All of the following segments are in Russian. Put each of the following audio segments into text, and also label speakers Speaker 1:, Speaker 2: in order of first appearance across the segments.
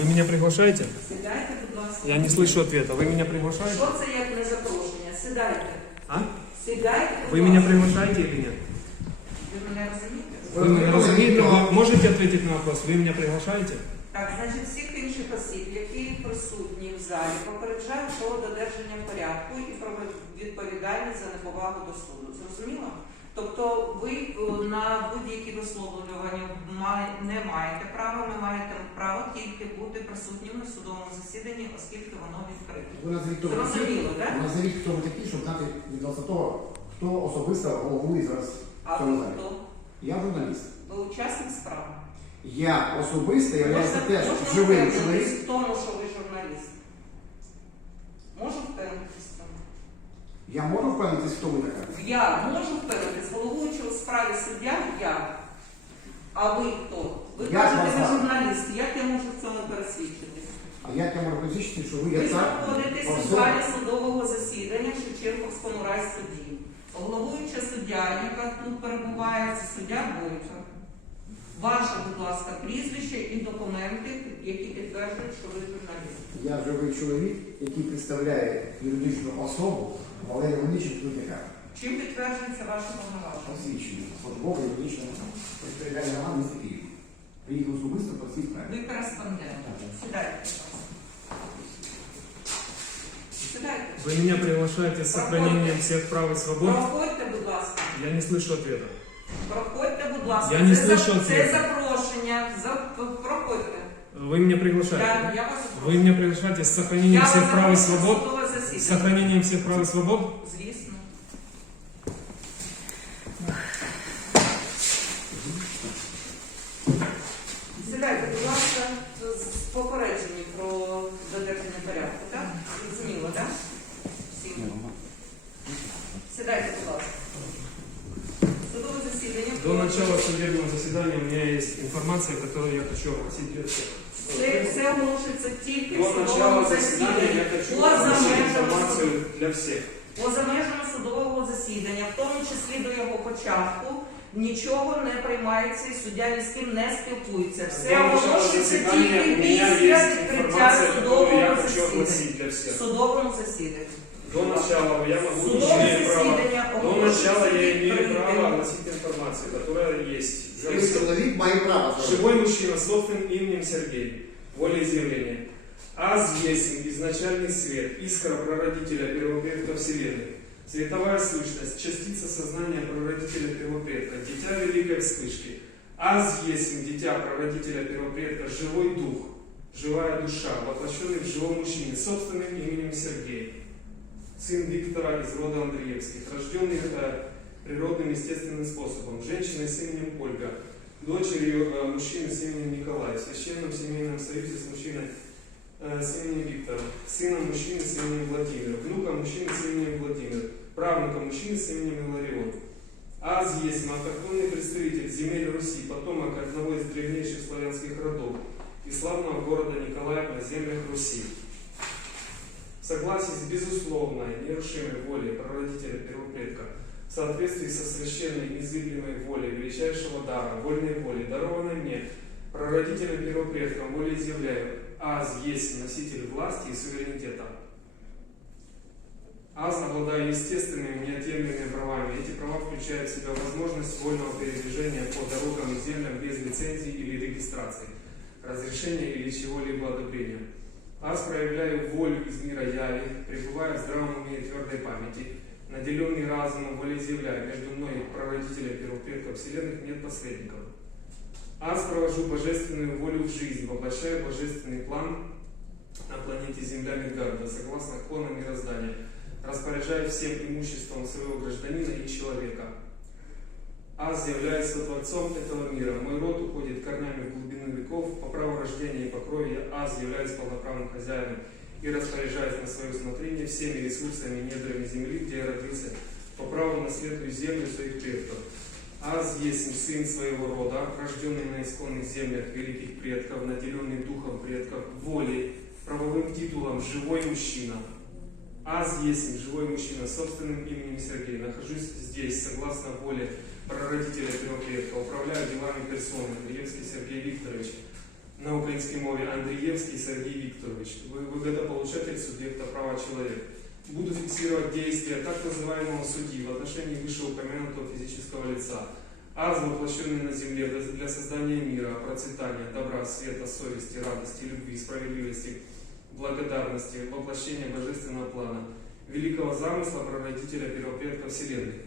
Speaker 1: Вы меня приглашаете?
Speaker 2: Сідайте, будь ласка.
Speaker 1: Я не слышу ответа. Вы меня приглашаете?
Speaker 2: Що це як не запрошення? Сідайте.
Speaker 1: А?
Speaker 2: Сідайте. будь
Speaker 1: Вы меня
Speaker 2: ласка.
Speaker 1: приглашаете или нет?
Speaker 2: Ви мене розумієте?
Speaker 1: Вы меня разумеете? Вы можете ответить на вопрос? Вы меня приглашаете?
Speaker 2: Так, значить, всіх інших осіб, які присутні в залі, попереджаю про додержання порядку і про відповідальність за неповагу до суду. Зрозуміло? Тобто ви е, на будь-які висловлювання не маєте права, ви маєте право тільки бути присутнім на судовому засіданні, оскільки воно відкрите. Зрозуміло, так?
Speaker 3: Назвіть, хто ви такі, щоб знати відносно того, хто особисто головує зараз
Speaker 2: А
Speaker 3: в цьому
Speaker 2: ви хто?
Speaker 3: Я журналіст.
Speaker 2: Ви учасник справи.
Speaker 3: Я особисто являюся теж живим журналістом.
Speaker 2: в тому, що ви журналіст. Можу впевнитись в тому.
Speaker 3: Я можу впевнитись, хто ви така?
Speaker 2: Я можу впевнитись, головуючий у справі суддя я. А ви хто? Ви
Speaker 3: Як
Speaker 2: кажете, ви журналіст. Як я можу в цьому пересвідчитись?
Speaker 3: А як я можу позичити, що ви
Speaker 2: Ви
Speaker 3: є цар?
Speaker 2: знаходитесь у залі судового засідання в Шевченківському райсуді. Головуюча суддя, яка тут перебуває, це суддя Бойко. Ваше, будь ласка, прізвище і документи, які підтверджують, що ви журналіст.
Speaker 3: Я живий чоловік, який представляє юридичну особу Валерія Леонідовича Плетняка.
Speaker 2: Чим підтверджується ваше повноваження?
Speaker 3: Освічення. Службова юридична територіальна громада міста Києва. Приїхав особисто по цій справі.
Speaker 2: Ви кореспондент. Сідайте. будь ласка. Сідайте.
Speaker 1: Вы меня приглашаете с сохранением всех прав и свобод?
Speaker 2: Проходьте, будь ласка.
Speaker 1: Я не слышу ответа.
Speaker 2: Проходьте, будь ласка.
Speaker 1: Я не
Speaker 2: це,
Speaker 1: слышу
Speaker 2: за- це
Speaker 1: ответа.
Speaker 2: запрошення. За... Проходьте.
Speaker 1: Вы меня
Speaker 2: Я,
Speaker 1: приглашаете?
Speaker 2: я вас
Speaker 1: Вы
Speaker 2: запрошую.
Speaker 1: меня приглашаете с
Speaker 2: Я
Speaker 1: сохранением
Speaker 2: вас
Speaker 1: всех прав и
Speaker 2: запрошую в
Speaker 1: свобод?
Speaker 2: судове
Speaker 1: С
Speaker 2: засідання.
Speaker 1: сохранением всех прав и свобод?
Speaker 2: Звісно. Сідайте, будь ласка, з попередженням про додержання порядку,
Speaker 1: Информация, которую я хочу огласить.
Speaker 2: Це, це оголошується тільки в
Speaker 1: До
Speaker 2: судовому засіданні.
Speaker 1: я хочу
Speaker 2: Поза
Speaker 1: огласить
Speaker 2: межами
Speaker 1: для всех.
Speaker 2: Поза межами судового засідання, в тому числі до його початку, нічого не приймається і суддя ні з ким не спілкується. Все
Speaker 1: До начала
Speaker 2: оголошується тільки
Speaker 1: у меня
Speaker 2: після
Speaker 1: есть
Speaker 2: відкриття
Speaker 1: информация, которую я
Speaker 2: судового
Speaker 1: хочу
Speaker 2: засідання.
Speaker 1: огласить для
Speaker 2: В
Speaker 1: всех.
Speaker 2: судовому засіданні.
Speaker 1: До начала я могу
Speaker 2: Судове
Speaker 1: имею право.
Speaker 2: засідання
Speaker 1: До
Speaker 2: оголошується
Speaker 1: начала я имею
Speaker 2: відкритим.
Speaker 1: право огласить информацию, которая есть.
Speaker 3: Має право.
Speaker 1: Живой мужчина собственным именем Сергей. Волеизъявление. Аз есмь, изначальный свет, искра прародителя первопредка Вселенной. Световая сущность, частица сознания прародителя первопредка, дитя великой вспышки. Аз есмь, дитя прародителя первопредка, живой дух, живая душа, воплощенный в живом мужчине, собственным именем Сергей. Сын Виктора из рода Андреевских, рожденный э, природным естественным способом, женщиной с именем Ольга, дочерью э, мужчины с именем Николай, в священном семейном союзе с мужчиной э, с именем Виктор, сыном мужчины с именем Владимир, внуком мужчины с именем Владимир, правнуком мужчины с именем Иларион. Аз есть автохтонный представитель земель Руси, потомок одного из древнейших славянских родов и славного города Николая на землях Руси. В согласии с безусловной, нерушимой волей прародителя первопредка, в соответствии со священной незыблемой волей величайшего дара, вольной воли, дарованной мне, прародителем первопредком, волеизъявляю, Аз есть носитель власти и суверенитета. Аз обладаю естественными неотъемлемыми правами. Эти права включают в себя возможность вольного передвижения по дорогам и землям без лицензии или регистрации, разрешения или чего-либо одобрения. Аз проявляю волю из мира яви, пребывая в здравом уме и твердой памяти, наделенный разумом, волеизъявляя между мной и прародителем первопредков вселенных нет посредников. Аз провожу божественную волю в жизнь, воплощаю божественный план на планете Земля Мидгарда, согласно законам мироздания, распоряжая всем имуществом своего гражданина и человека. Аз является Творцом этого мира. Мой род уходит корнями в глубину веков. По праву рождения и по крови Аз являюсь полноправным хозяином и распоряжаюсь на свое усмотрение всеми ресурсами и недрами земли, где я родился, по праву наследую землю своих предков. Аз есть сын своего рода, рожденный на исконных землях великих предков, наделенный духом предков, волей, правовым титулом «Живой мужчина». Аз есть живой мужчина собственным именем Сергей. Нахожусь здесь, согласно воле прародителя трех предка, управляю делами персоны, Андреевский Сергей Викторович. На украинской мове Андреевский Сергей Викторович, вы выгодополучатель субъекта права человека. Буду фиксировать действия так называемого судьи в отношении вышеупомянутого физического лица. Аз, воплощенный на земле для создания мира, процветания, добра, света, совести, радости, любви, справедливости, благодарности, воплощения божественного плана, великого замысла прародителя первопредка Вселенной.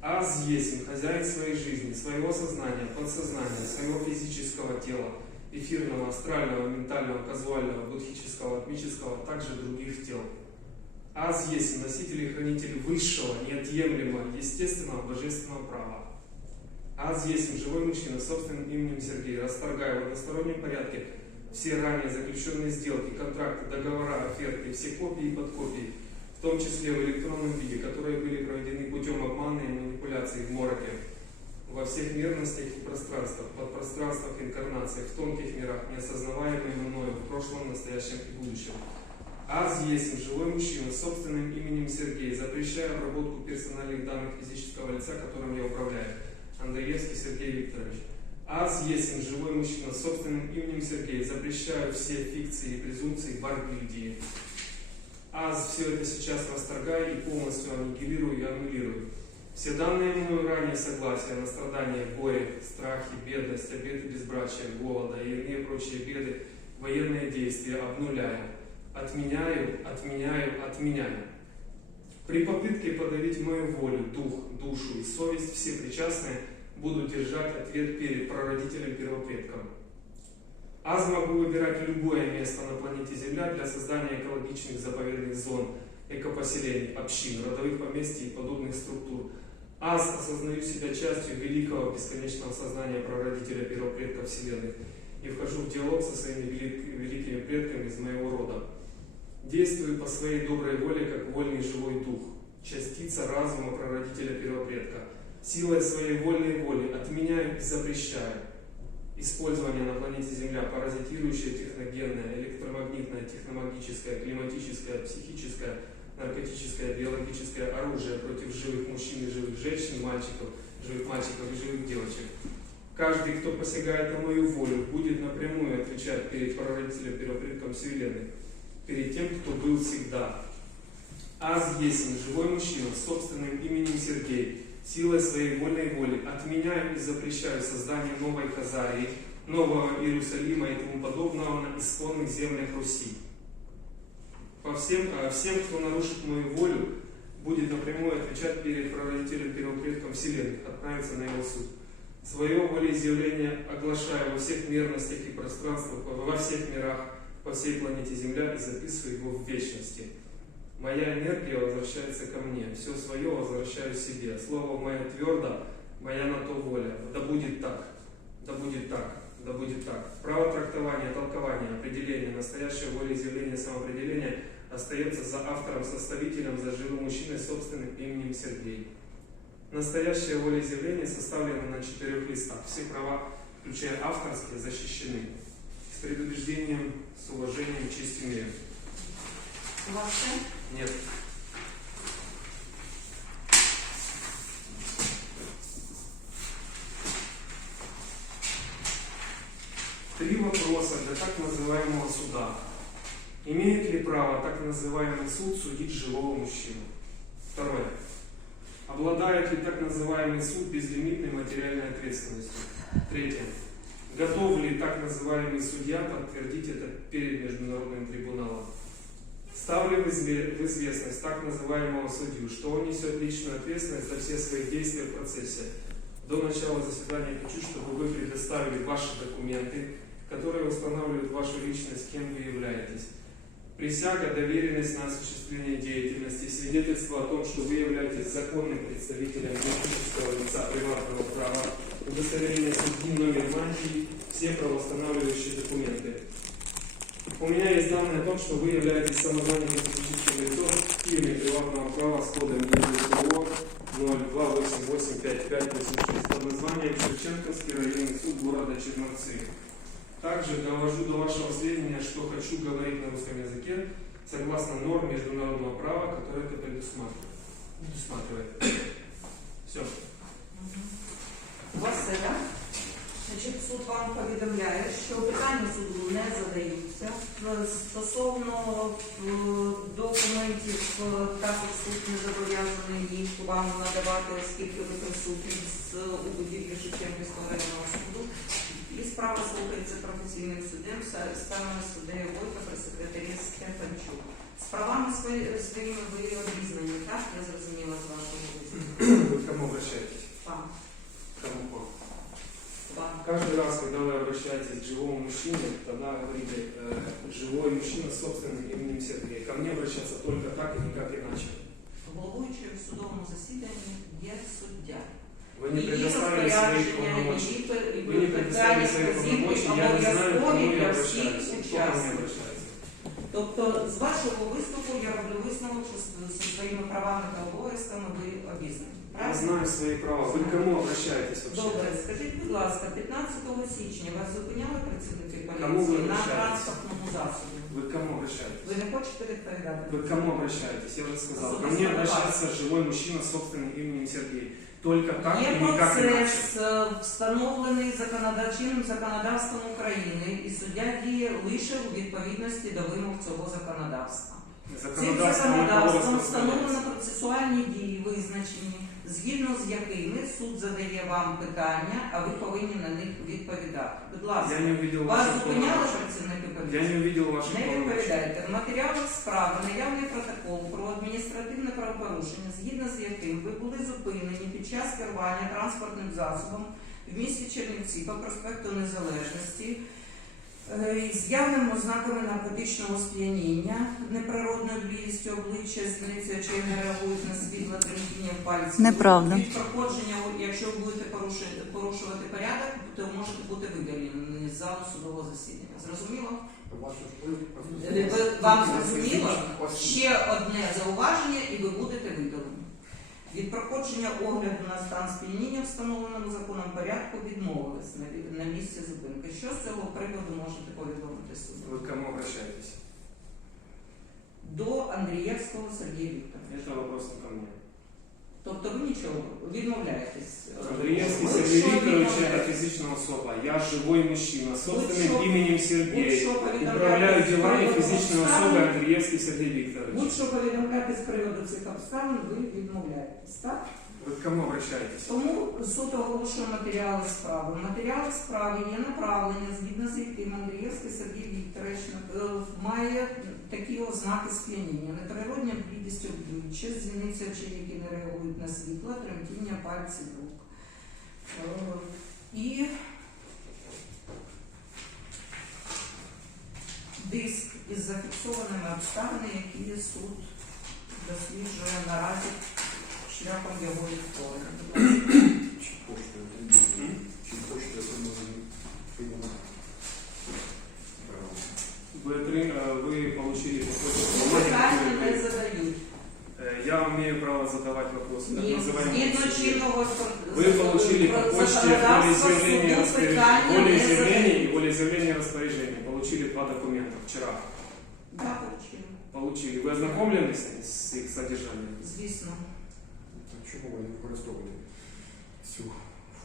Speaker 1: Аз есть хозяин своей жизни, своего сознания, подсознания, своего физического тела, эфирного, астрального, ментального, казуального, будхического, атмического, а также других тел. Аз есть носитель и хранитель высшего, неотъемлемого, естественного, божественного права. Аз есть живой мужчина собственным именем Сергей, расторгая в одностороннем порядке все ранее заключенные сделки, контракты, договора, оферты, все копии и подкопии, в том числе в электронном виде, которые были проведены путем обмана и манипуляций в мороке, во всех мерностях и пространствах, подпространствах инкарнациях, в тонких мирах, неосознаваемые мною в прошлом, настоящем и будущем. Аз есть живой мужчина с собственным именем Сергей, запрещая обработку персональных данных физического лица, которым я управляю. Андреевский Сергей Викторович. Аз есть живой мужчина с собственным именем Сергей, запрещаю все фикции и презумпции Баргильдии. Аз все это сейчас расторгаю и полностью аннигилирую и аннулирую. Все данные мною ранее согласия на страдания, горе, страхи, бедность, обеты безбрачия, голода и иные прочие беды, военные действия обнуляю. Отменяю, отменяю, отменяю. При попытке подавить мою волю, дух, душу и совесть все причастные будут держать ответ перед прародителем первопредком. Аз могу выбирать любое место на планете Земля для создания экологичных заповедных зон, экопоселений, общин, родовых поместий и подобных структур. Аз осознаю себя частью великого бесконечного сознания прародителя первопредка Вселенной и вхожу в диалог со своими велик- великими предками из моего рода. Действую по своей доброй воле, как вольный живой дух, частица разума прародителя первопредка. Силой своей вольной воли отменяю и запрещаю использование на планете Земля паразитирующее техногенное, электромагнитное, техномагическое, климатическое, психическое, наркотическое, биологическое оружие против живых мужчин и живых женщин, мальчиков, живых мальчиков и живых девочек. Каждый, кто посягает на мою волю, будет напрямую отвечать перед прародителем первопредком Вселенной перед тем, кто был всегда. Аз есть живой мужчина собственным именем Сергей, силой своей вольной воли отменяю и запрещаю создание новой Хазарии, нового Иерусалима и тому подобного на исконных землях Руси. По всем, а, всем, кто нарушит мою волю, будет напрямую отвечать перед прародителем первопредком Вселенной, отправиться на его суд. Свое волеизъявление оглашаю во всех мерностях и пространствах, во всех мирах, по всей планете Земля и записываю его в вечности. Моя энергия возвращается ко мне, все свое возвращаю себе. Слово мое твердо, моя на то воля. Да будет так, да будет так, да будет так. Право трактования, толкования, определения, настоящее волеизъявление, самоопределение остается за автором-составителем, за живым мужчиной собственным именем Сергей. Настоящее волеизъявление составлено на четырех листах. Все права, включая авторские, защищены. С предубеждением, с уважением, честью
Speaker 2: вас все?
Speaker 1: Нет. Три вопроса для так называемого суда. Имеет ли право так называемый суд судить живого мужчину? Второе. Обладает ли так называемый суд безлимитной материальной ответственностью? Третье. Готов ли так называемый судья подтвердить это перед Международным трибуналом? Ставлю в изве- в известность так называемого судью, что он несет личную ответственность за все свои действия в процессе. До начала заседания хочу, чтобы вы предоставили ваши документы, которые устанавливают вашу личность, кем вы являетесь. Присяга, доверенность на осуществление деятельности, свидетельство о том, что вы являетесь законным представителем юридического лица приватного права, удостоверение судьи, номер мантии, все правоустанавливающие документы. У меня есть данные о том, что вы являетесь самозанятым физическим лицом в фирме приватного права с кодом ЕГСО 02885586 под названием Шевченковский районный суд города Черновцы. Также довожу до вашего сведения, что хочу говорить на русском языке согласно норм международного права, которое это предусматривает. предусматривает. Все.
Speaker 2: У вас все, да? Значить, суд вам повідомляє, що питання суду не задаються. Стосовно е, документів, е, також суд не зобов'язаний їх вам надавати, оскільки ви присутні у будівлі Шевченківського районного суду. І справа слухається професійним суддем, са- саме суддею Бойко при секретарі Стефанчук. З правами свої- своїми ви обізнані, так? Я зрозуміла з вашого виступу.
Speaker 1: Вы к кому обращаетесь?
Speaker 2: Вам.
Speaker 1: К Кому?
Speaker 2: Вам.
Speaker 1: Каждый раз, когда вы обращаетесь к живому мужчине, тогда говорите э, «живой мужчина с собственным именем Сергей». Ко мне обращаться только так и никак иначе.
Speaker 2: Головуючою в судовому засіданні є суддя.
Speaker 1: Вы не
Speaker 2: Її
Speaker 1: предоставили своих
Speaker 2: розпорядження,
Speaker 1: полномочий.
Speaker 2: її пе- і
Speaker 1: Вы не
Speaker 2: питання
Speaker 1: предоставили своих
Speaker 2: вказівки
Speaker 1: полномочий, я не знаю, к кому
Speaker 2: обов'язкові
Speaker 1: я
Speaker 2: для всіх
Speaker 1: обращаюсь. Кто ко мне
Speaker 2: учасників.
Speaker 1: обращается?
Speaker 2: Тобто з вашого виступу я роблю висновок, що з- зі своїми правами та обов'язками ви обізнані.
Speaker 1: Я
Speaker 2: Правильно?
Speaker 1: знаю свои права. Вы к кому обращаетесь вообще?
Speaker 2: Добре, скажіть, будь ласка, 15 січня вас зупиняли працівники
Speaker 1: Кому ви
Speaker 2: поліції на
Speaker 1: обращаєтесь?
Speaker 2: транспортному засобі?
Speaker 1: Вы к кому обращаетесь?
Speaker 2: Ви не хочете відповідати?
Speaker 1: Вы к кому обращаетесь? Я уже сказал. Ко
Speaker 2: Особисто
Speaker 1: мне
Speaker 2: до вас.
Speaker 1: обращается живой мужчина с собственным именем Сергей. Только так
Speaker 2: Є процес, е, встановлений законодавчим законодавством України, і суддя діє лише у відповідності до вимог цього законодавства. Цим законодавством встановлено процесуальні дії, визначені, згідно з якими суд задає вам питання, а ви повинні на них відповідати. Будь
Speaker 1: Я
Speaker 2: ласка,
Speaker 1: не увидел
Speaker 2: вас
Speaker 1: ваших
Speaker 2: зупиняли
Speaker 1: полномочий.
Speaker 2: працівники
Speaker 1: Я
Speaker 2: поліції?
Speaker 1: не увидел ваших
Speaker 2: Не
Speaker 1: полномочий.
Speaker 2: відповідаєте. В матеріалах справи наявний протокол про адміністративне правопорушення, згідно з яким ви були зупинені під час керування транспортним засобом в місті Чернівці по проспекту Незалежності з явними ознаками наркотичного сп'яніння, неприродною блідістю обличчя, зниці очей не реагують на світло, тремтіння пальців.
Speaker 4: Неправда.
Speaker 2: Від проходження, якщо ви будете порушувати, порушувати порядок, то можете бути видалені з залу судового засідання. Зрозуміло? Е, Вам зрозуміло? Ще одне зауваження, і ви будете видалені. Від проходження огляду на стан спільнення, встановленому законом порядку, відмовились на, місці зупинки. Що з цього приводу можете повідомити суду?
Speaker 1: Ви кому обращаєтесь?
Speaker 2: До Андрієвського Сергія Вікторовича.
Speaker 1: Это вопрос не ко мне.
Speaker 2: Тобто ви нічого відмовляєтесь.
Speaker 1: Андреевский
Speaker 2: Ви
Speaker 1: Сергей
Speaker 2: що
Speaker 1: Викторович это
Speaker 2: відмовляєтесь?
Speaker 1: физичная особа. Я живой мужчина с
Speaker 2: Вы
Speaker 1: собственным
Speaker 2: что-
Speaker 1: именем Сергей.
Speaker 2: будь-що повідомляєте
Speaker 1: Управляю
Speaker 2: з
Speaker 1: делами
Speaker 2: приводу
Speaker 1: физичной
Speaker 2: обставин.
Speaker 1: особы Андреевский Сергей Викторович.
Speaker 2: Будь-що повідомляти з приводу цих обставин, ви відмовляєтесь, так?
Speaker 1: Вы к кому обращаетесь?
Speaker 2: Тому суд оголошує матеріали справи. Матеріали справи є направлення, згідно з яким Андрієвський Сергій Вікторович е, має такі ознаки сп'яніння. Неприродня блідість обличчя, зіниці очей, які не реагують на світло, тремтіння пальців рук. Е, І диск із зафіксованими обставинами, які суд досліджує наразі шляхом його відтворення.
Speaker 1: по почте волеизъявление,
Speaker 2: суду питання
Speaker 1: распоряжение,
Speaker 2: не
Speaker 1: волеизъявление
Speaker 2: задають.
Speaker 1: и волеизъявление распоряжения. Получили два документа вчера.
Speaker 2: Да, получили.
Speaker 1: Получили. Вы ознакомлены с, с их содержанием?
Speaker 2: Звісно.
Speaker 3: Чому ви не використовували цю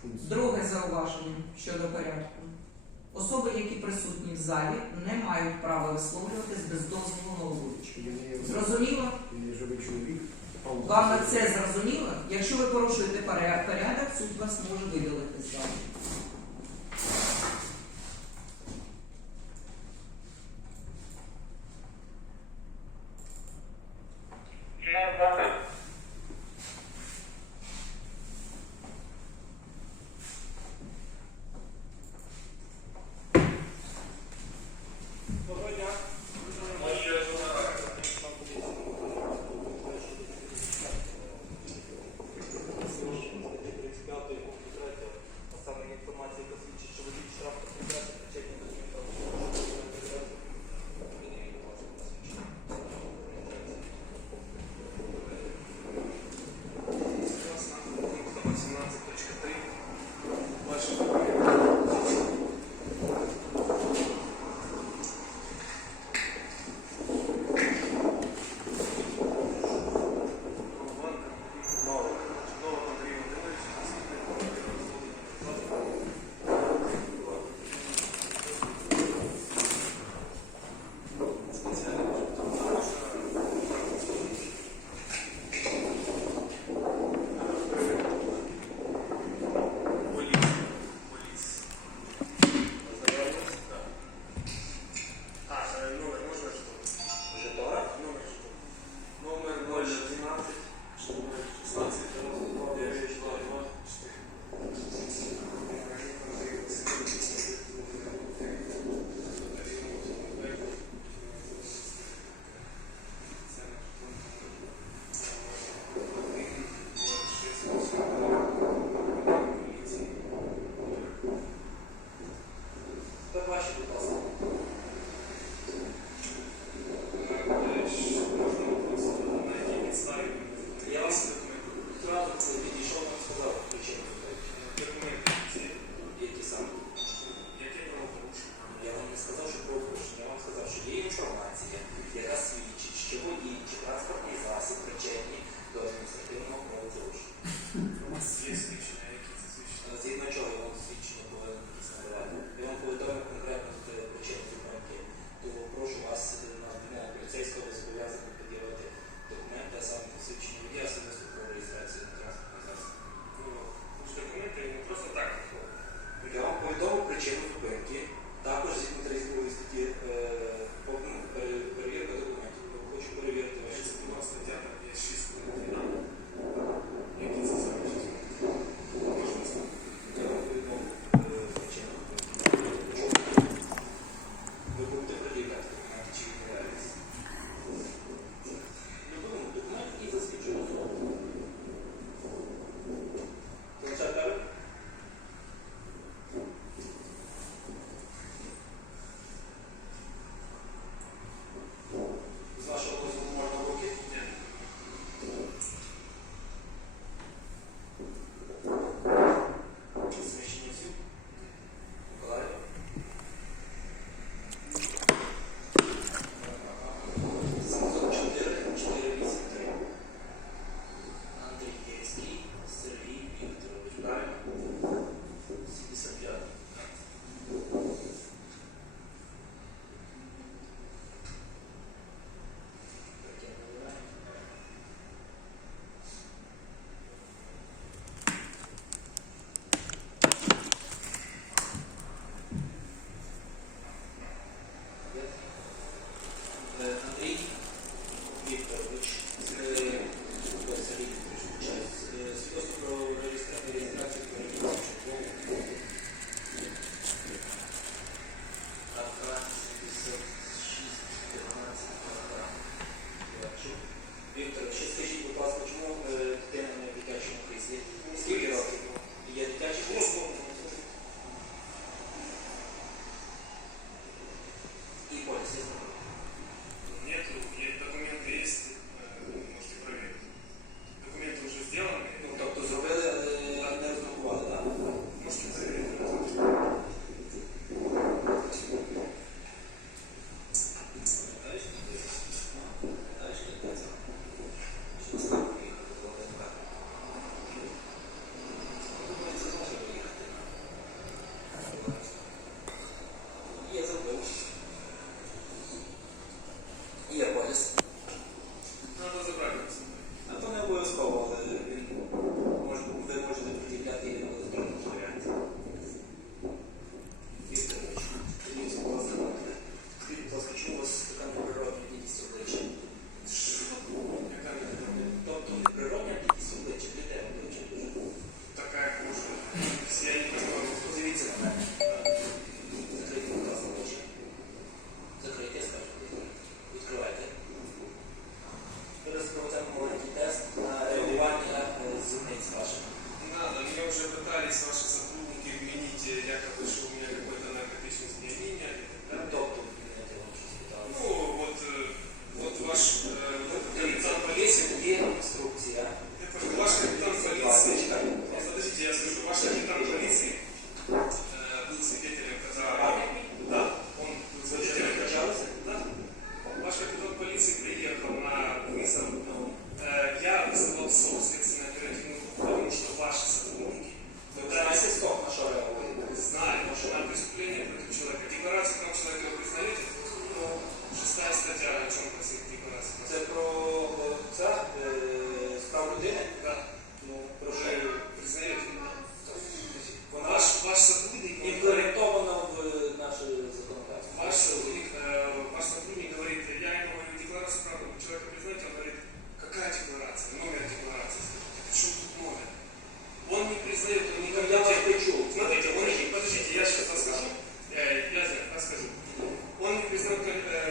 Speaker 3: функцію?
Speaker 2: Друге зауваження щодо порядку. Особи, які присутні в залі, не мають права висловлюватись без дозволу головуючого.
Speaker 3: Я не-
Speaker 2: Зрозуміло?
Speaker 3: Я не живий чоловік.
Speaker 2: Вам на це зрозуміло? Якщо ви порушуєте поря- порядок, суд вас може видалити з залу.
Speaker 5: question with
Speaker 6: us.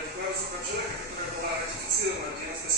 Speaker 6: wkładu społecznego, która była ratyfikowana w 19